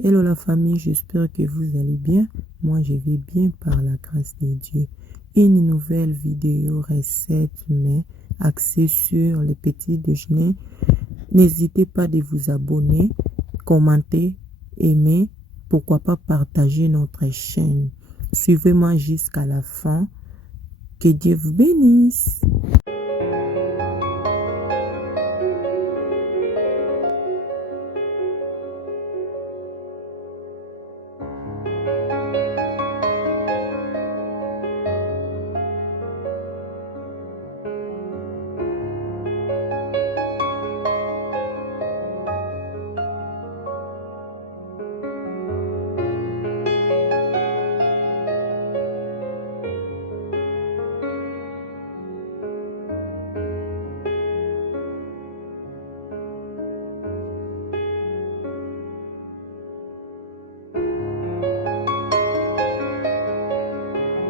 Hello la famille, j'espère que vous allez bien. Moi, je vais bien par la grâce de Dieu. Une nouvelle vidéo recette, mais axée sur les petits déjeuners. N'hésitez pas de vous abonner, commenter, aimer, pourquoi pas partager notre chaîne. Suivez-moi jusqu'à la fin. Que Dieu vous bénisse.